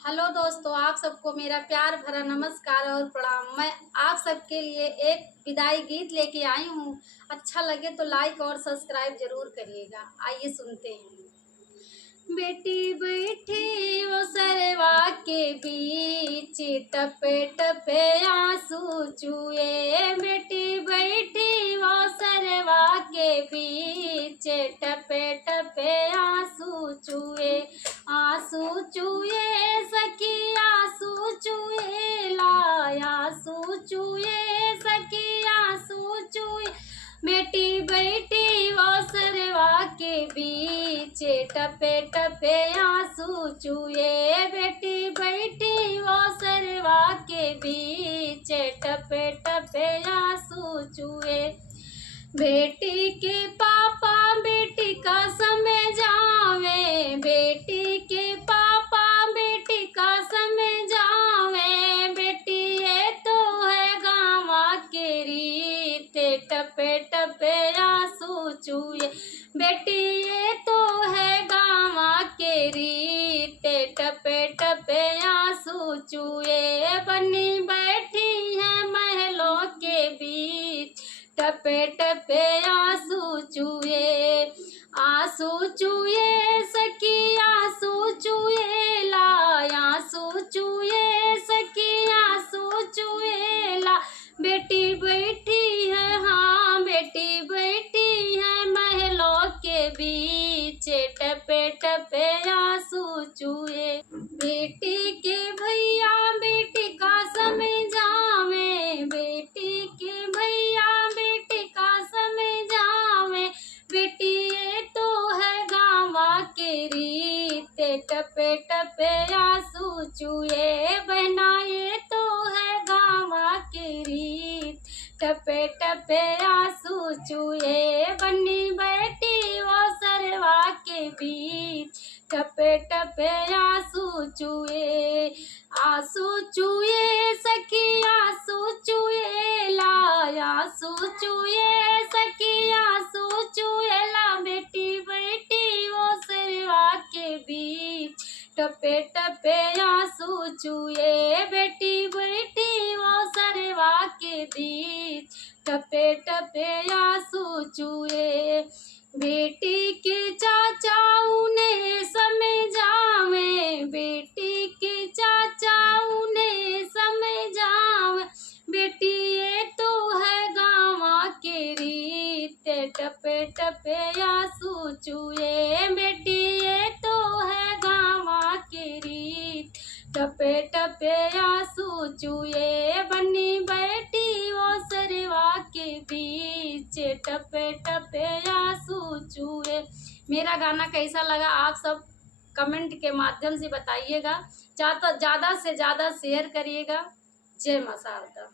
Hello दोस्तों, आप सबको मेरा प्यार भरा नमस्कार और प्रणाम। मैं आप सबके लिए एक विदाई गीत लेके आई हूँ। अच्छा लगे तो लाइक और सब्सक्राइब जरूर करिएगा। आइए सुनते हैं। बेटी बैठी वो सरवा के बीच, टपे टपे आंसू चुए। बेटी बैठी वो सरवा के बीच, टपे टपे आंसू चुए। आंसू चुए सखी आंसू चुए, लाया आंसू चुए सखी आंसू चुए। बेटी बैठी वो सरवा के बीच, टपे टपे आंसू चुए। बेटी बैठी वो सरवा के बीच, टपे टपे आंसू चुए। बेटी के पापा बेटी का समझावे, बेटी के पापा बेटी का समझावे। बेटी ये तो है गाँव के रीत, टपे टपे आंसू चुए। बेटी ये तो है गाँव के रीत, टपे टपे आंसू चुए। बनी बैठी है महलों के बीच, टपे टपे आंसू चुए। आंसू चुए सखी आंसू चुए, ला आंसू चुए सखी आंसू चुए ला। बेटी बैठी है, हाँ बेटी बैठी है महलों के बीच, टपे टपे आंसू चुए। बेटी के भैया बेटी का समझावे, बेटी के भैया बेटी का समझावे। बेटी ये तो है गाँव के रीत, टपे टपे आंसू चुए। बहना ये तो है गाँव के रीत, टपे टपे आंसू चुए। बनी बैठी वो सरवा के बीच, टपे टपे आंसू चुए। आंसू चुए सखी आंसू चुए, ला आंसू चुए सखी आंसू चुए ला। बेटी बैठी वो सरवा के बीच, टपे टपे आंसू चुए। बेटी बैठी वो सरवा के बीच, टपे टपे आंसू चुए। बेटी के चाचा उन्हें समझावे, बेटी के चाचा उन्हें समझावे। बेटी ये तो है गाँव के रीत, टपे टपे आंसू चुए। बेटी ये तो है गाँव के रीत, टपे टपे आंसू चुए। बनी बैठी वो सरवा के बीच, टपे टपे आंसू चुए। मेरा गाना कैसा लगा आप सब कमेंट के माध्यम से बताइएगा। ज़्यादा से ज़्यादा शेयर करिएगा। जय मां शारदा।